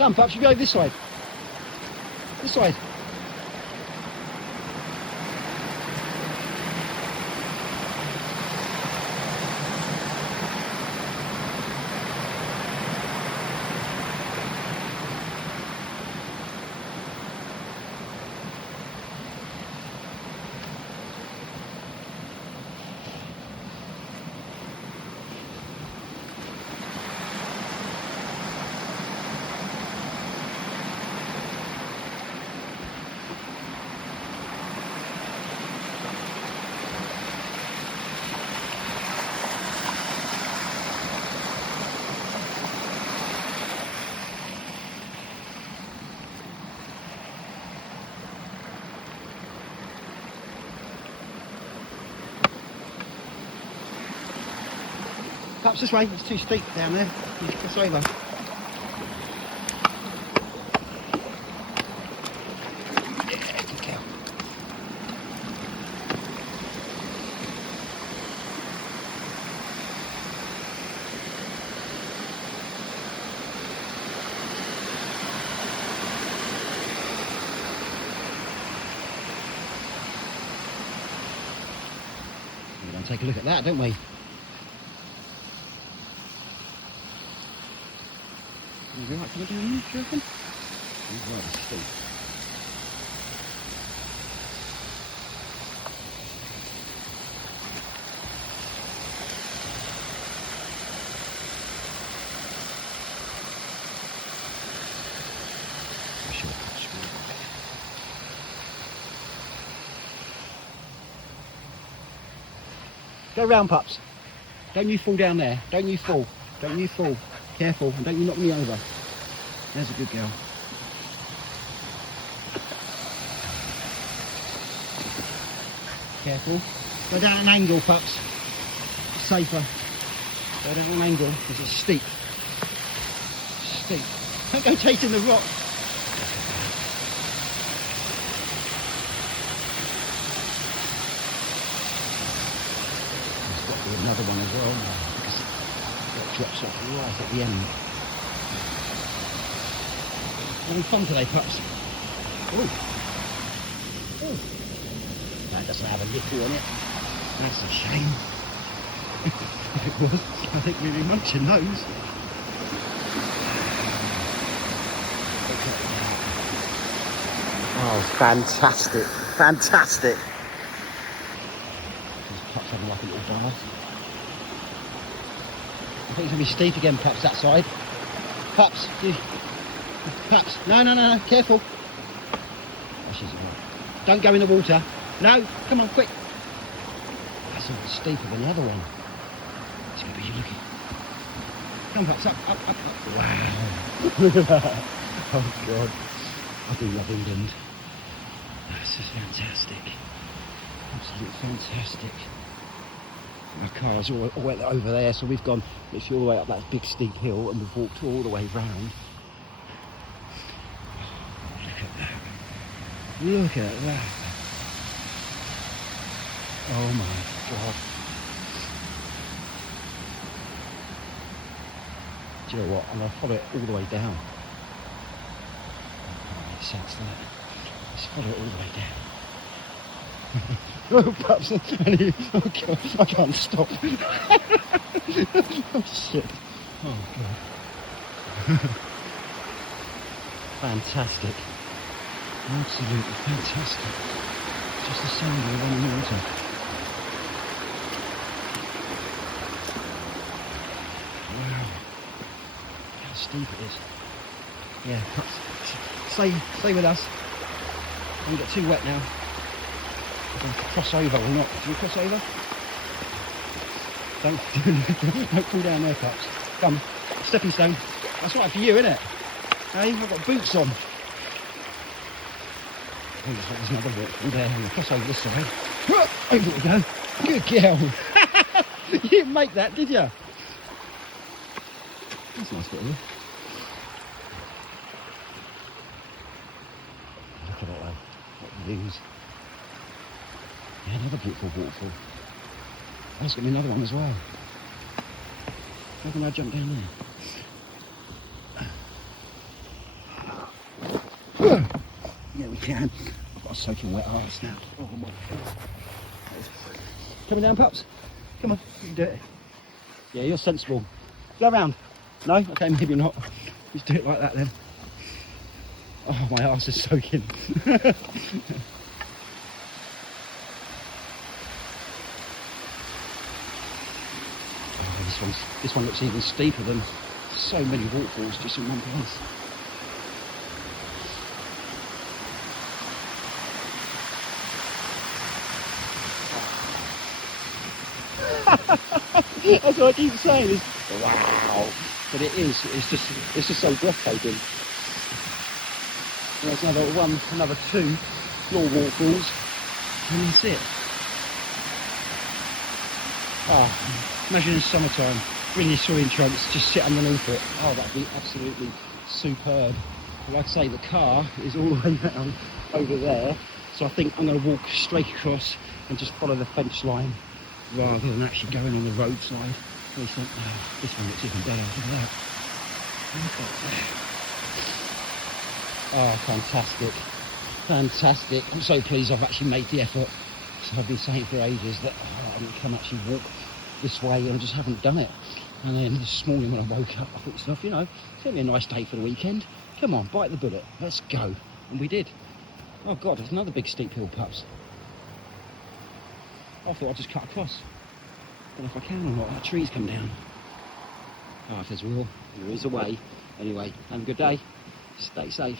Come, perhaps you go this side. This side. Perhaps this way, it's too steep down there. It's over. Yeah, good cow. We're going to take a look at that, don't we? Is it right to go down there, do you reckon? It's rather steep. Go round, pups. Don't you fall down there. Don't you fall. Don't you fall. Careful, and don't you knock me over. There's a good girl. Careful. Go down an angle, pups. It's safer. Go down an angle because it's steep. Steep. Don't go chasing the rock. There's got to be another one as well because it drops off right at the end. Having fun today, pups. Ooh. Ooh. That doesn't have a nipple on it. That's a shame. If it was, I think we'd be munching those. Oh, fantastic. Fantastic. These pups having like a little bath. I think it's going to be steep again, pups, that side. Pups, pups. No, no, no, no, careful. Oh, she's right. Don't go in the water. No, come on, quick. That's a bit steeper than the other one. It's going to be you looking. Come, pups, up, up, up, up. Wow. Look at that. Oh, God. I do love England. This is fantastic. Absolutely fantastic. Our car's all over there, so we've gone literally all the way up that big steep hill and we've walked all the way round. Look at that. Look at that. Oh my God. Do you know what? I'm going to follow it all the way down. That makes sense, doesn't it? Let's follow it all the way down. Oh, pups, oh God, I can't stop. Oh shit. Oh God. Fantastic. Absolutely fantastic. Just the sound of the running water. Wow. How steep it is. Yeah, pups, stay with us. Don't get too wet now. I'm going to cross over or not. Do you cross over? Don't fall down there, pups. Come, stepping stone. That's right for you, isn't it? Hey, I've got boots on. Oh, there's another bit from there. I'm going to cross over this side. Over we go. Good girl. You didn't make that, did you? That's a nice bit of you. Look at that, though. What views. Yeah, another beautiful waterfall. There's going to be another one as well. How can I jump down there? can. I've got a soaking wet arse now. Oh my God. Coming down, pups. Come on, you can do it. Yeah, you're sensible. Go around. No? Okay, maybe not. Just do it like that then. Oh, my arse is soaking. This one looks even steeper than so many waterfalls just in one place. That's what I keep saying is wow, but it is. It's just so breathtaking. And there's another two floor waterfalls, and that's it. Oh, imagine in summertime, bring your swimming trunks, just sit underneath it. Oh, that'd be absolutely superb. But like I say, the car is all the way down over there, so I think I'm going to walk straight across and just follow the fence line rather than actually going on the roadside. I think, oh, this one looks even better. Look at that. Look at that. Oh, fantastic. Fantastic. I'm so pleased I've actually made the effort. So I've been saying for ages that I can actually walk this way and I just haven't done it. And then this morning when I woke up, I thought to myself, you know, it's going to be a nice day for the weekend. Come on, bite the bullet. Let's go. And we did. Oh God, there's another big steep hill, pups. I thought I'd just cut across. Don't know if I can or not. That tree's come down. Oh, if there's a will, there is a way. Anyway, have a good day. Stay safe.